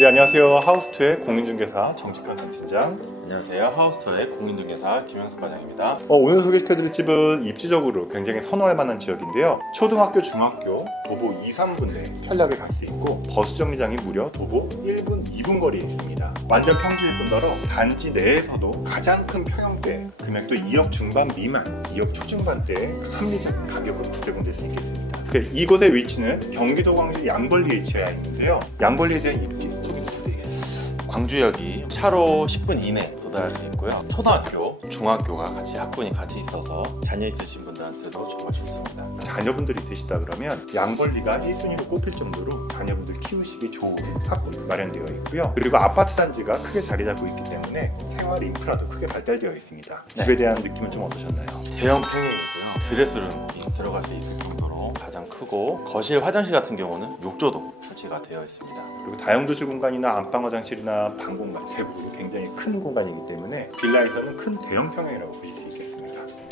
네, 안녕하세요. 하우스투의 공인중개사 정직한 팀장. 안녕하세요. 하우스터의 공인중개사 김영석 과장입니다. 어, 오늘 소개시켜드릴 집은 입지적으로 굉장히 선호할 만한 지역인데요. 초등학교, 중학교 도보 2, 3분 내 편리하게 갈 수 있고 버스 정류장이 무려 도보 1분, 2분 거리에 있습니다. 완전 평지일 뿐더러 단지 내에서도 가장 큰 평형대 금액도 2억 중반 미만, 2억 초중반대 합리적 가격으로 제공될 수 있겠습니다. 그 이곳의 위치는 경기도 광주 양벌리에 위치해 있는데요. 양벌리에 대한 입지 광주역이 차로 10분 이내 도달할 수 있고요. 초등학교, 중학교가 같이 학군이 같이 있어서 자녀 있으신 분들한테도 정말 좋습니다. 자녀분들이 있으시다 그러면 양벌리가 1순위로 꼽힐 정도로 자녀분들 키우시기 좋은 학군이 마련되어 있고요. 그리고 아파트 단지가 크게 자리 잡고 있기 때문에 생활 인프라도 크게 발달되어 있습니다. 네. 집에 대한 느낌은 좀 어떠셨나요? 대형 평형이고요. 드레스룸이 들어갈 수 있을 정도로 가장 크고 거실 화장실 같은 경우는 욕조도 설치가 되어 있습니다. 그리고 다용도실 공간이나 안방 화장실이나 방 공간 대부분 굉장히 큰 공간이기 때문에 빌라에서는 큰 대형 평형이라고 보실 수 있겠습니다.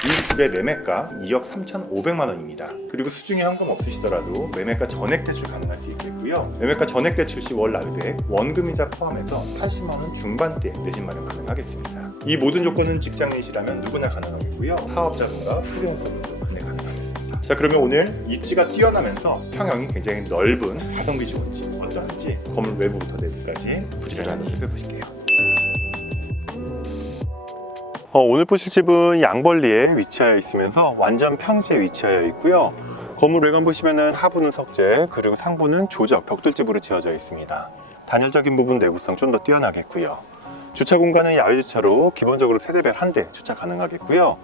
이 집의 매매가 2억 3,500만 원입니다. 그리고 수중에 현금 없으시더라도 매매가 전액 대출 가능할 수 있겠고요. 매매가 전액 대출 시 월 납입액 원금 이자 포함해서 80만 원 중반대 내신 마련 가능하겠습니다. 이 모든 조건은 직장인이시라면 누구나 가능하고요. 사업자분과 프리랜서분도 자 그러면 오늘 입지가 뛰어나면서 평형이 굉장히 넓은 가성비 좋은 집 어떠한지 건물 외부부터 내부까지 부지런히 살펴보실게요. 어, 오늘 보실 집은 양벌리에 위치하여 있으면서 완전 평지에 위치하여 있고요. 건물 외관 보시면은 하부는 석재 그리고 상부는 조적 벽돌집으로 지어져 있습니다. 단열적인 부분 내구성 좀 더 뛰어나겠고요. 주차 공간은 야외 주차로 기본적으로 세대별 한 대 주차 가능하겠고요.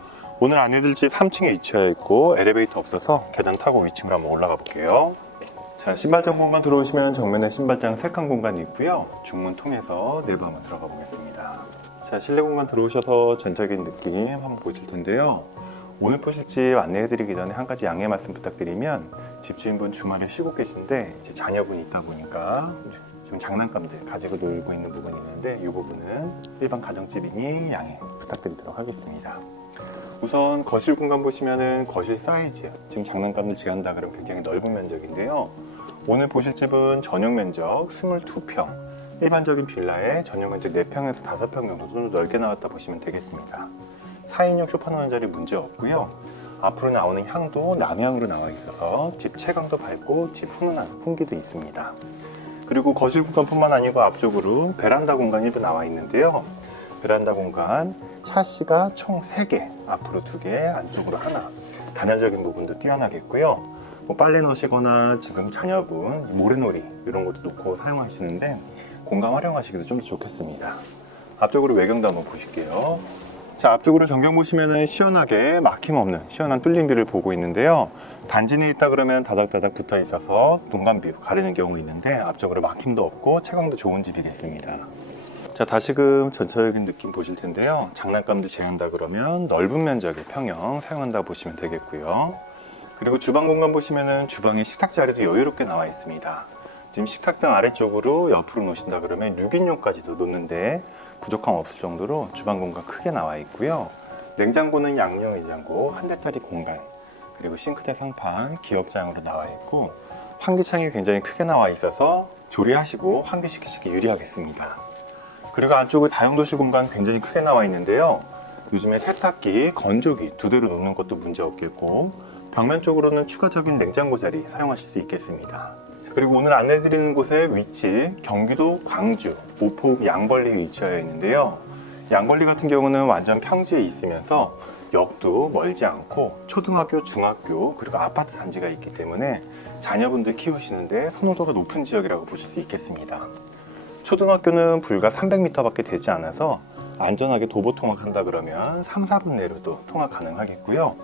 오늘 안내드릴 집 3층에 위치하여 있고 엘리베이터 없어서 계단 타고 위층으로 한번 올라가 볼게요. 자, 신발장 공간 들어오시면 정면에 신발장 3칸 공간이 있고요. 중문 통해서 내부 한번 들어가 보겠습니다. 자, 실내 공간 들어오셔서 전적인 느낌 한번 보실 텐데요. 오늘 보실 집 안내해드리기 전에 한 가지 양해 말씀 부탁드리면 집주인분 주말에 쉬고 계신데 이제 자녀분이 있다 보니까 지금 장난감들 가지고 놀고 있는 부분이 있는데 이 부분은 일반 가정집이니 양해 부탁드리도록 하겠습니다. 우선 거실 공간 보시면은 거실 사이즈 지금 장난감을 제한다 그러면 굉장히 넓은 면적인데요. 오늘 보실 집은 전용 면적 22평 일반적인 빌라에 전용 면적 4평에서 5평 정도 좀 넓게 나왔다 보시면 되겠습니다. 4인용 소파 놓는 자리 문제 없고요. 앞으로 나오는 향도 남향으로 나와 있어서 집 채광도 밝고 집 훈훈한 풍기도 있습니다. 그리고 거실 공간뿐만 아니고 앞쪽으로 베란다 공간 일부 나와 있는데요. 베란다 공간 샤시가 총 3개, 앞으로 2개, 안쪽으로 하나. 단열적인 부분도 뛰어나겠고요. 뭐 빨래 넣으시거나 지금 자녀분 모래놀이 이런 것도 놓고 사용하시는데 공간 활용하시기도 좀더 좋겠습니다. 앞쪽으로 외경도 한번 보실게요. 자, 앞쪽으로 전경 보시면은 시원하게 막힘없는 시원한 뚫린 뷰를 보고 있는데요. 단지 내에 있다 그러면 다닥다닥 붙어 있어서 동간뷰 가리는 경우 있는데 앞쪽으로 막힘도 없고 채광도 좋은 집이겠습니다. 자, 다시금 전체적인 느낌 보실 텐데요. 장난감도 제한다 그러면 넓은 면적의 평형 사용한다 보시면 되겠고요. 그리고 주방 공간 보시면은 주방에 식탁 자리도 여유롭게 나와 있습니다. 지금 식탁등 아래쪽으로 옆으로 놓으신다 그러면 6인용까지도 놓는데 부족함 없을 정도로 주방 공간 크게 나와 있고요. 냉장고는 양용 냉장고 한 대짜리 공간 그리고 싱크대 상판 기업장으로 나와 있고 환기창이 굉장히 크게 나와 있어서 조리하시고 환기시키시기 유리하겠습니다. 그리고 안쪽에 다용도실 공간 굉장히 크게 나와 있는데요. 요즘에 세탁기, 건조기 두 대로 놓는 것도 문제 없겠고 벽면 쪽으로는 추가적인 냉장고 자리 사용하실 수 있겠습니다. 그리고 오늘 안내드리는 곳의 위치 경기도 광주 모폭 양벌리 위치하여 있는데요. 양벌리 같은 경우는 완전 평지에 있으면서 역도 멀지 않고 초등학교, 중학교 그리고 아파트 단지가 있기 때문에 자녀분들 키우시는데 선호도가 높은 지역이라고 보실 수 있겠습니다. 초등학교는 불과 300m밖에 되지 않아서 안전하게 도보 통학한다 그러면 3, 4분 내로도 통학 가능하겠고요.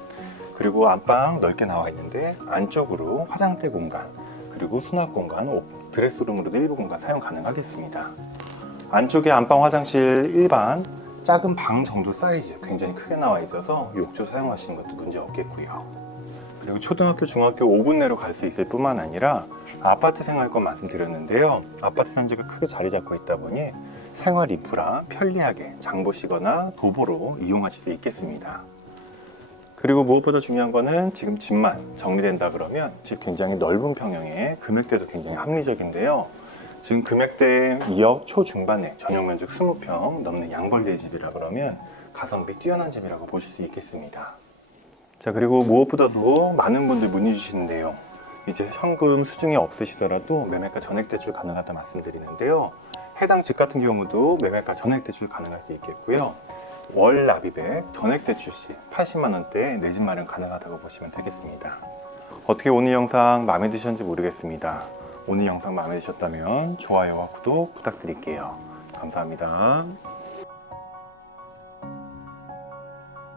그리고 안방 넓게 나와 있는데 안쪽으로 화장대 공간 그리고 수납 공간, 드레스룸으로도 일부 공간 사용 가능하겠습니다. 안쪽에 안방 화장실 일반 작은 방 정도 사이즈 굉장히 크게 나와 있어서 욕조 사용하시는 것도 문제 없겠고요. 그리고 초등학교, 중학교 5분 내로 갈 수 있을 뿐만 아니라 아파트 생활권 말씀드렸는데요. 아파트 단지가 크게 자리 잡고 있다 보니 생활 인프라 편리하게 장 보시거나 도보로 이용하실 수 있겠습니다. 그리고 무엇보다 중요한 거는 지금 집만 정리된다 그러면 집 굉장히 넓은 평형에 금액대도 굉장히 합리적인데요. 지금 금액대 2억 초중반에 전용 면적 20평 넘는 양벌리의 집이라 그러면 가성비 뛰어난 집이라고 보실 수 있겠습니다. 자 그리고 무엇보다도 많은 분들 문의 주시는데요. 이제 현금 수중이 없으시더라도 매매가 전액 대출 가능하다 말씀드리는데요. 해당 집 같은 경우도 매매가 전액 대출 가능할 수 있겠고요. 월 납입액 전액 대출 시 80만 원대 내 집 마련 가능하다고 보시면 되겠습니다. 어떻게 오늘 영상 마음에 드셨는지 모르겠습니다. 오늘 영상 마음에 드셨다면 좋아요와 구독 부탁드릴게요. 감사합니다.